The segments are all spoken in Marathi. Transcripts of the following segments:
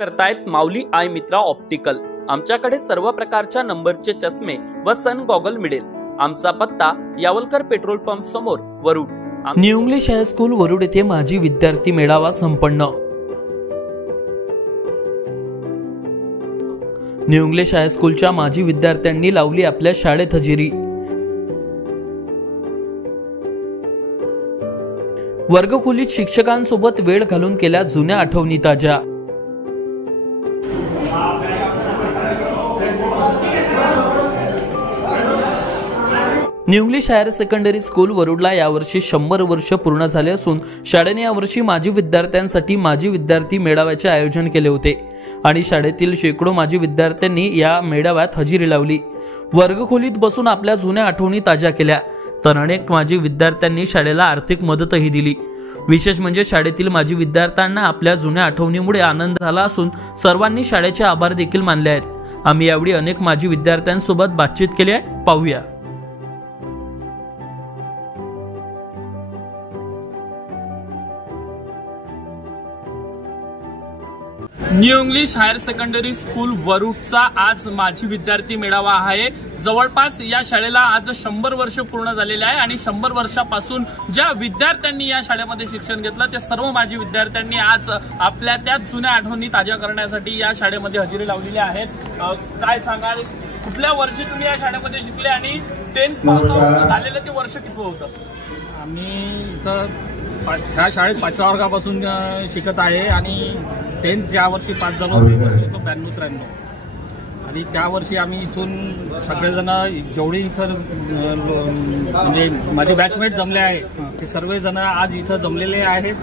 करतायत माऊली आय मित्रा ऑप्टिकल। आमच्याकडे सर्व प्रकारच्या नंबरचे चष्मे व सन गॉगल मिळेल। आमचा पत्ता यावलकर पेट्रोल पंप समोर, Warud. New English high school Warud येथे माजी विद्यार्थी मेळावा संपन्न। न्यू इंग्लिश हायस्कूलच्या माजी विद्यार्थ्यांनी लावली आपल्या शाळेत हजेरी। वर्गखोलीत शिक्षकांसोबत वेळ घालून केल्या जुन्या आठवणी ताज्या। New English higher secondary school वरुडला यावर्षी 100 वर्ष पूर्ण झाले असून शाळेने यावर्षी माजी विद्यार्थ्यांसाठी माजी विद्यार्थी मेळाव्याचे आयोजन केले होते आणि शाळेतील शेकडो माजी विद्यार्थ्यांनी या मेळाव्यात हजेरी लावली। वर्गखोलीत बसून आपल्या जुन्या आठवणी ताज्या केल्या, तर अनेक माजी विद्यार्थ्यांनी शाळेला आर्थिक मदतही दिली। विशेष म्हणजे शाळेतील माजी विद्यार्थ्यांना आपल्या जुन्या आठवणीमुळे आनंद झाला असून सर्वांनी शाळेचे आभार देखील मानले आहेत। आम्ही यावेळी अनेक माजी विद्यार्थ्यांसोबत बातचीत केली आहे, पाहूया। New English higher secondary school वरुडचा आज माजी विद्यार्थी मेळावा आहे। जवळपास या शाळेला आज 100 वर्ष पूर्ण झालेले आहे आणि 100 वर्षापासून ज्या विद्यार्थ्यांनी या शाळेमध्ये शिक्षण घेतलं ते सर्व माजी विद्यार्थ्यांनी आज आपल्या त्या जुन्या आठवणी ताज्या करण्यासाठी या शाळेमध्ये हजेरी लावलेली आहेत। काय सांगाल, कुठल्या वर्षी तुम्ही या शाळेमध्ये शिकले आणि 10th पास आउट झालेलं ते वर्ष किती होतं? आम्ही इथं ह्या शाळेत 5व्या वर्गापासून शिकत आहे आणि 10th ज्या वर्षी पास झालो ते वर्ष होतो 92-93 आणि त्या वर्षी आम्ही इथून सगळेजण जेवढे इथं म्हणजे माझे बॅचमेट जमले आहे ते सर्वजण आज इथं जमलेले आहेत।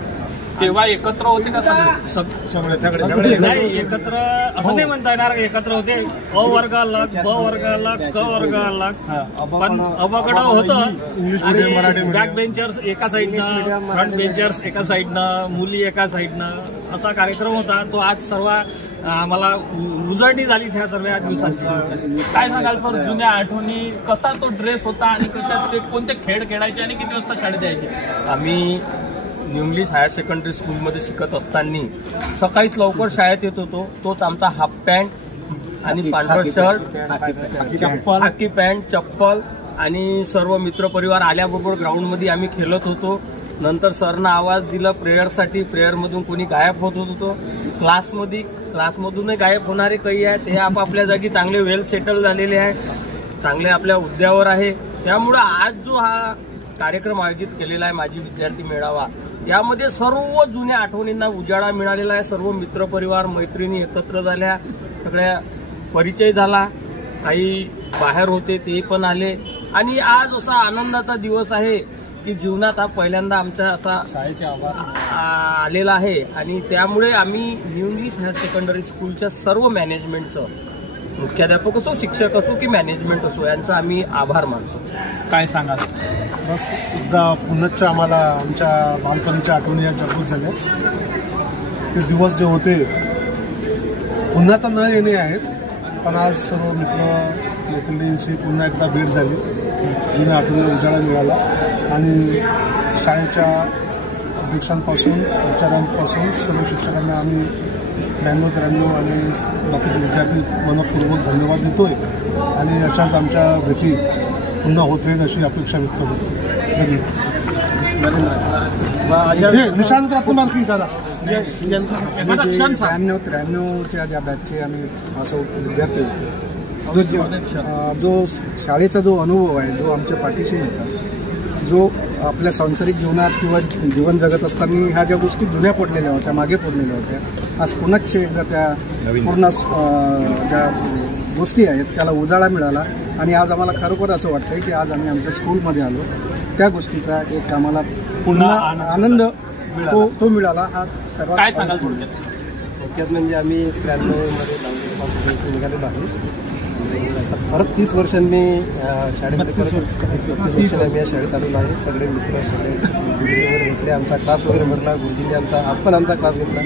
तेव्हा एकत्र होते का सगळे? नाही, एकत्र असं नाही म्हणता येणार एकत्र होते। अ वर्ग अलग, ब वर्ग अलग, क वर्ग अलग, पण अबगड होतं आणि बॅक बेंचर्स एका साईडनं, फ्रंट बेंचर्स एका साईडनं, मुली एका साईडनं असा कार्यक्रम होता। तो आज सर्व आम्हाला उजळणी झाली त्या सर्व दिवसांची। काय सांगाल सर, जुन्या आठवणी, कसा तो ड्रेस होता आणि कशा कोणते खेळ खेळायचे आणि किती वाजता शाळेत यायचे? आम्ही न्यू इंग्लिश हायर सेकंडरी स्कूलमध्ये शिकत असताना सकाळीच लवकर शाळेत येत होतो। तोच आमचा हाफ पॅन्ट आणि पांढरा शर्ट, खाकी पॅन्ट, चप्पल आणि सर्व मित्रपरिवार आल्याबरोबर ग्राउंडमध्ये आम्ही खेळत होतो। नंतर सरनं आवाज दिला प्रेयरसाठी, प्रेयरमधून कोणी गायब होत होतो। क्लासमधूनही गायब होणारे काही आहेत, हे आपापल्या जागी चांगले वेल सेटल झालेले आहे, चांगले आपल्या हुद्द्यावर आहे। त्यामुळे आज जो हा कार्यक्रम आयोजित केलेला आहे माजी विद्यार्थी मेळावा, यामध्ये सर्व जुन्या आठवणींना उजाळा मिळालेला आहे। सर्व मित्रपरिवार मैत्रिणी एकत्र झाल्या, सगळ्या परिचय झाला, काही बाहेर होते ते पण आले आणि आज असा आनंदाचा दिवस आहे की जीवनात हा पहिल्यांदा आमचा असा शाळेचा आलेला आहे आणि त्यामुळे आम्ही न्यू इंग्लिश हायर सेकंडरी स्कूलच्या सर्व मॅनेजमेंटचं, मुख्याध्यापक असो, शिक्षक असो की मॅनेजमेंट असो, यांचा आम्ही आभार मानतो। काय सांगाल? बस एकदा पुनश्च आम्हाला आमच्या बालपणीच्या आठवणी या जागृत झाल्या। ते दिवस जे होते पुन्हा तर न येणे आहेत, पण आज सर्व मैत्रिणींची पुन्हा एकदा भेट झाली, जुन्या आठवणी उजाळा मिळाला आणि शाळेच्या अध्यक्षांपासून प्राचार्यांपासून सर्व शिक्षकांना आम्ही 93 आणि बाकीचे विद्यार्थी मनपूर्वक धन्यवाद देतोय आणि याच्याच आमच्या भेटी पुन्हा होत राहील अशी अपेक्षा व्यक्त होतो। निशांत 93च्या ज्या बॅचचे आम्ही असं विद्यार्थी होतो, जो शाळेचा जो अनुभव आहे, जो आमच्या पाठीशी होता, जो आपल्या सांसारिक जीवनात किंवा जीवन जगत असताना ह्या ज्या गोष्टी जुन्या पडलेल्या होत्या, मागे पडलेल्या होत्या, आज पुन्हा एकदा त्या पूर्ण ज्या गोष्टी आहेत त्याला उजाळा मिळाला आणि आज आम्हाला खरोखर असं वाटतंय की आज आम्ही आमच्या स्कूलमध्ये आलो, त्या गोष्टीचा एक आम्हाला पुन्हा आनंद तो मिळाला। हा सर्वात काय सांगाल थोडक्यात म्हणजे आम्ही 93मध्ये 92 निघालेलो आहे। आता परत 30 वर्षांनी शाळेमध्ये 30 वर्षांनी आम्ही या शाळेत आलेलो आहे। सगळे मित्र, सगळे गुरुजी वगैरे घेतले, आमचा क्लास वगैरे भरला, गुरुजींनी आमचा आज पण आमचा क्लास घेतला।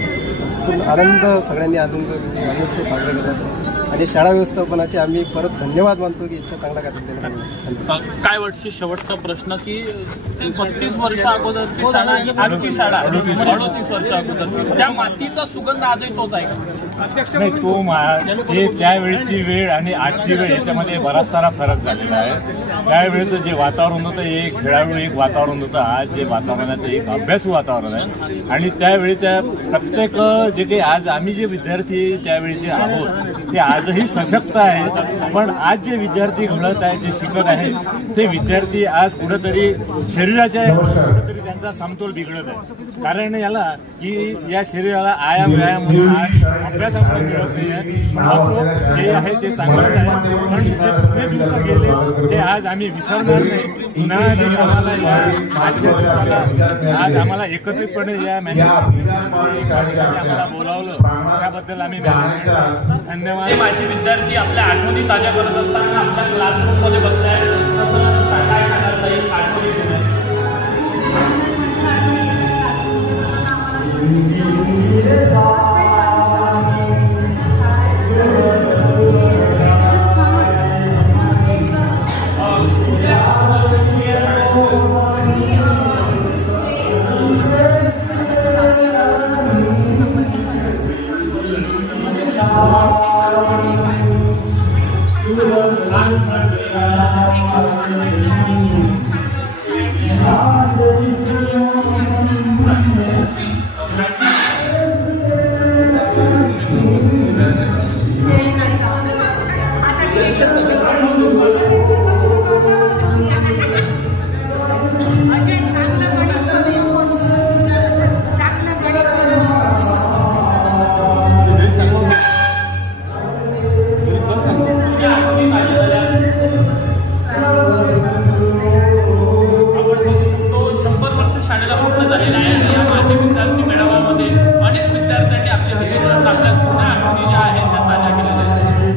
आनंद सगळ्यांनी आनंद साजरा केला असेल आणि शाळा व्यवस्थापनाचे आम्ही परत धन्यवाद मानतो की इतकं चांगला कार्यक्रम। काय वाटतं शेवटचा प्रश्न की 32 वर्ष अगोदरची शाळा, आजची शाळा 38 वर्ष अगोदरची, त्या मातीचा सुगंध आजही तोच आहे? नाही ते त्यावेळची वेळ आणि आजची वेळ याच्यामध्ये बराच सारा फरक झालेला आहे. त्यावेळेचं जे वातावरण होतं एक खेळाडू एक वातावरण होतं, आज जे वातावरण आहे ते एक अभ्यासू वातावरण आहे. आणि त्यावेळेच्या प्रत्येक जे काही आज आम्ही जे विद्यार्थी त्यावेळेचे आहोत ते आजही सशक्त आहेत. पण आज जे विद्यार्थी घडत आहेत, जे शिकत आहेत ते विद्यार्थी आज कुठेतरी शरीराच्या कुठेतरी त्यांचा समतोल बिघडत आहे. कारण याला की या शरीराला आयाम व्यायाम अभ्यासामुळे मिळत नाही आहे. असो जे आहे ते चांगलंच आहे, पण जे दिवस गेले ते आज आम्ही विसरणार नाही. पुन्हा आम्हाला या आजच्या दिवसाला आज आम्हाला एकत्रितपणे या आम्हाला बोलावलं त्याबद्दल आम्ही धन्यवाद. माझे विद्यार्थी आपल्या आठवणी ताज्या करत असताना आमच्या क्लासरूम मध्ये बसले आहेत. काय सांगाल ताई आठवणी तुम्ही? Thank you.